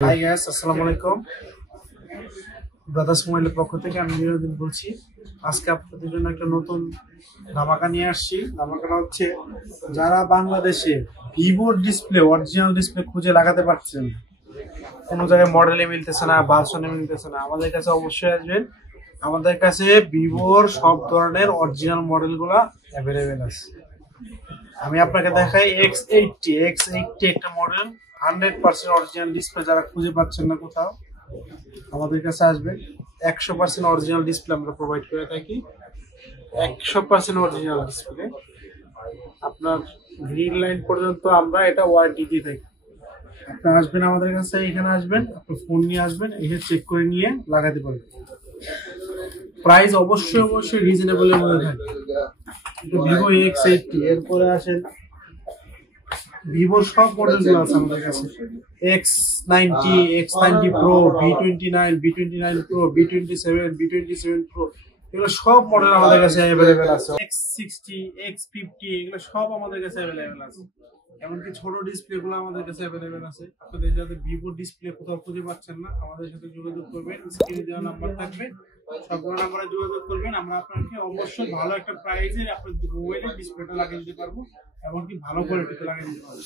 Hi guys, আসসালামু আলাইকুম। Brothers মোবাইলের পক্ষ থেকে আমি নিরঞ্জন বলছি। আজকে আপনাদের জন্য একটা নতুন ধামাকা নিয়ে আসছি। ধামাকাটা হচ্ছে, যারা বাংলাদেশে ভিভোর ডিসপ্লে অরিজিনাল ডিসপ্লে খুঁজে লাগাতে পারছেন, কোনো জায়গায় মডেলে মিলতেছে না, ভার্সনে মিলতেছে না, আমাদের কাছে অবশ্যই আসবেন। আমাদের কাছে ভিভোর সব ধরনের অরিজিনাল মডেলগুলো অ্যাভেলেবেল আছে। আমি আপনাকে দেখাই X80 একটা মডেল, 100% অরিজিনাল ডিসপ্লে। যারা খুঁজে পাচ্ছেন না কোথাও, আমাদের কাছে আসবেন। 100% অরিজিনাল ডিসপ্লে আমরা প্রোভাইড করে থাকি। 100% অরিজিনাল ডিসপ্লে, আপনার গ্রিন লাইন পর্যন্ত আমরা এটা ওয়ারেন্টি দিয়ে থাকি। আপনি আসবেন আমাদের কাছে, এখানে আসবেন, আপনার ফোন নিয়ে আসবেন, এখানে চেক করে নিয়ে লাগাতে পারবেন। প্রাইস অবশ্যই রিজনেবল এর মধ্যে থাকে। ভিভো X80, এরপরে আসেন ভিভোর সব মডেলগুলো আছে আমাদের কাছে। X90, X90 Pro, V29, V29 Pro, V27, V27 Pro, এগুলো সব মডেল আমাদের কাছে অ্যাভেলেবেল আছে। X60, X50, এগুলো সব আমাদের কাছে অ্যাভেলেবেল আছে। এমনকি ছোট ডিসপ্লে গুলো আমাদের কাছে অ্যাভেলেবেল আছে। আপনাদের যাদের ভিভো ডিসপ্লে কোথাও খুঁজে পাচ্ছেন না, আমাদের সাথে যোগাযোগ করবেন। স্ক্রিনে দেওয়া নাম্বার থাকবে, সবগুলো নাম্বারে যোগাযোগ করবেন। আমরা আপনাকে অবশ্যই ভালো একটা প্রাইসে আপনার মোবাইলের ডিসপ্লেটা লাগিয়ে দিতে পারবো, এমনকি ভালো কোয়ালিটিতে লাগিয়ে দিতে পারবো।